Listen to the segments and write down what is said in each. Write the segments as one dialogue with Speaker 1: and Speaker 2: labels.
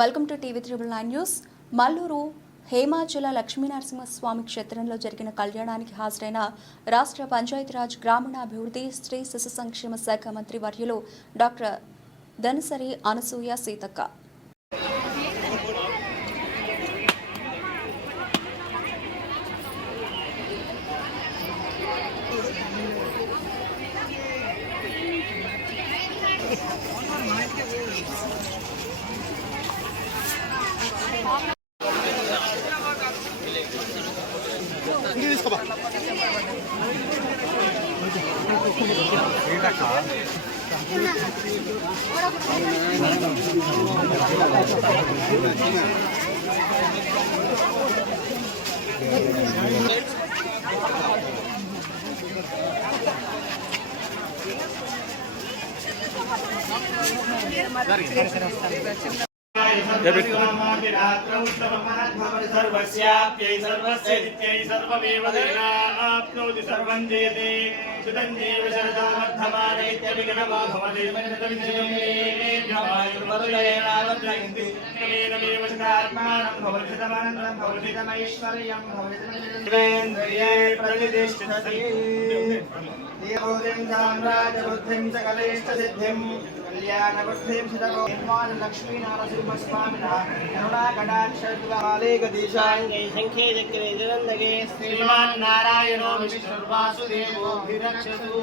Speaker 1: Welcome to TV triple nine news Mallur Hemachala Lakshminarasimhaswamy క్షేత్రంలో జరిగిన కళ్యాణానికి హాజరైన రాష్ట్ర పంచాయతీరాజ్ గ్రామీణాభివృద్ధి స్త్రీ శిశు సంక్షేమ శాఖ మంత్రి వర్యులు డాక్టర్ ధనసరి అనసూయ సీతక్క.
Speaker 2: జరిగింది सर्वस्याप्यै सर्वस्यैत्यै सर्वमेव देनाप्नोति सर्वं जयते सुतं जीव शरदामर्थमादैत्यविघ्नमो भवति देवोदिं साम्राजबुद्धिं च कलेष्टसिद्धिं कल्याणबुद्धिं शिरगो लक्ष्मीनारसिंहस्य लक्ष्मीनारसिंहस्वामिनः करुणाकटाक्षकाले गदीशाङ्गे शङ्खे चक्रे जगन्दगे श्रीमान् नारायणो विष्णुर्वासुदेवोऽभिरक्षतु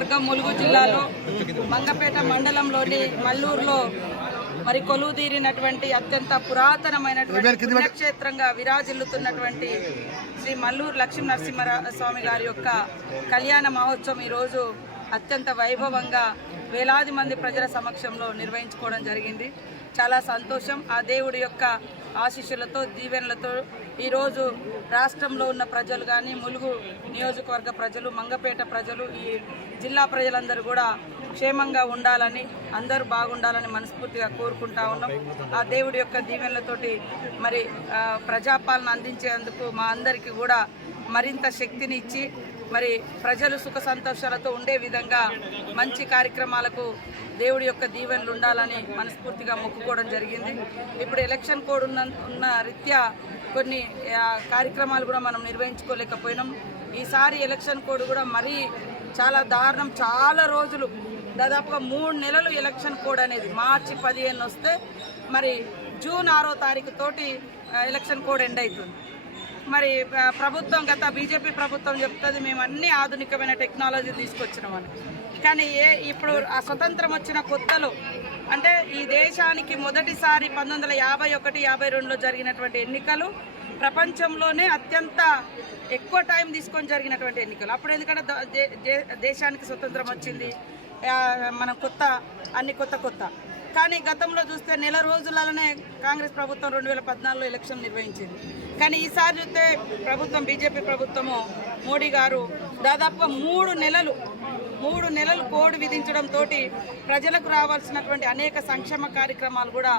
Speaker 3: నియోజకవర్గం ములుగు జిల్లాలో మంగపేట మండలంలోని మల్లూరులో మరి కొలువుదీరినటువంటి అత్యంత పురాతనమైనటువంటి పుణ్యక్షేత్రంగా విరాజిల్లుతున్నటువంటి శ్రీ మల్లూరు లక్ష్మీ నరసింహ స్వామి గారి యొక్క కళ్యాణ మహోత్సవం ఈరోజు అత్యంత వైభవంగా వేలాది మంది ప్రజల సమక్షంలో నిర్వహించుకోవడం జరిగింది. చాలా సంతోషం. ఆ దేవుడి యొక్క ఆశీస్సులతో దీవెనలతో ఈరోజు రాష్ట్రంలో ఉన్న ప్రజలు కానీ ములుగు నియోజకవర్గ ప్రజలు మంగపేట ప్రజలు ఈ జిల్లా ప్రజలందరూ కూడా క్షేమంగా ఉండాలని అందరూ బాగుండాలని మనస్ఫూర్తిగా కోరుకుంటా ఉన్నాం. ఆ దేవుడి యొక్క దీవెనలతోటి మరి ప్రజాపాలన అందించేందుకు మా అందరికీ కూడా మరింత శక్తిని ఇచ్చి మరి ప్రజలు సుఖ సంతోషాలతో ఉండే విధంగా మంచి కార్యక్రమాలకు దేవుడి యొక్క దీవెనలు ఉండాలని మనస్ఫూర్తిగా మొక్కుకోవడం జరిగింది. ఇప్పుడు ఎలక్షన్ కోడ్ ఉన్న ఉన్న రీత్యా కొన్ని కార్యక్రమాలు కూడా మనం నిర్వహించుకోలేకపోయినాం. ఈసారి ఎలక్షన్ కోడ్ కూడా మరీ చాలా దారుణం. చాలా రోజులు దాదాపుగా మూడు నెలలు ఎలక్షన్ కోడ్ అనేది మార్చి పదిహేను వస్తే మరి జూన్ ఆరో తారీఖు తోటి ఎలక్షన్ కోడ్ ఎండ్ అవుతుంది. మరి ప్రభుత్వం గత బీజేపీ ప్రభుత్వం చెప్తుంది మేము అన్ని ఆధునికమైన టెక్నాలజీ తీసుకొచ్చినామని. కానీ ఏ ఇప్పుడు ఆ స్వతంత్రం వచ్చిన కొత్తలో అంటే ఈ దేశానికి మొదటిసారి పంతొమ్మిది వందల యాభై ఒకటి యాభై రెండులో జరిగినటువంటి ఎన్నికలు ప్రపంచంలోనే అత్యంత ఎక్కువ టైం తీసుకొని జరిగినటువంటి ఎన్నికలు. అప్పుడు ఎందుకంటే దేశానికి స్వతంత్రం వచ్చింది మనం కొత్త అన్ని కొత్త కొత్త. కానీ గతంలో చూస్తే నెల రోజులలోనే కాంగ్రెస్ ప్రభుత్వం రెండు వేల పద్నాలుగులో ఎలక్షన్ నిర్వహించింది. కానీ ఈసారి చూస్తే ప్రభుత్వం బీజేపీ ప్రభుత్వము మోడీ గారు దాదాపు మూడు నెలలు మూడు నెలలు కోడ్ విధించడంతో ప్రజలకు రావాల్సినటువంటి అనేక సంక్షేమ కార్యక్రమాలు కూడా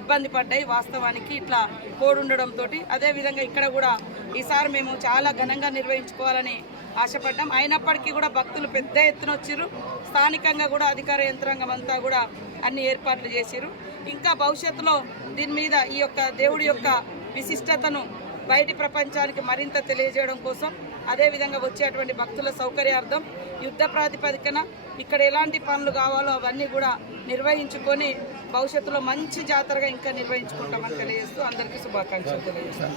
Speaker 3: ఇబ్బంది పడ్డాయి వాస్తవానికి ఇట్లా కోడ్ ఉండడంతో అదేవిధంగా ఇక్కడ కూడా ఈసారి మేము చాలా ఘనంగా నిర్వహించుకోవాలని ఆశపడ్డాం. అయినప్పటికీ కూడా భక్తులు పెద్ద ఎత్తున వచ్చిర్రు. స్థానికంగా కూడా అధికార యంత్రాంగం అంతా కూడా అన్ని ఏర్పాట్లు చేశారు ఇంకా భవిష్యత్తులో దీని మీద ఈ యొక్క దేవుడి యొక్క విశిష్టతను బయటి ప్రపంచానికి మరింత తెలియజేయడం కోసం అదేవిధంగా వచ్చేటువంటి భక్తుల సౌకర్యార్థం యుద్ధ ప్రాతిపదికన ఇక్కడ ఎలాంటి పనులు కావాలో అవన్నీ కూడా నిర్వహించుకొని భవిష్యత్తులో మంచి జాతరగా ఇంకా నిర్వహించుకుంటామని తెలియజేస్తూ అందరికీ శుభాకాంక్షలు తెలియజేస్తాను.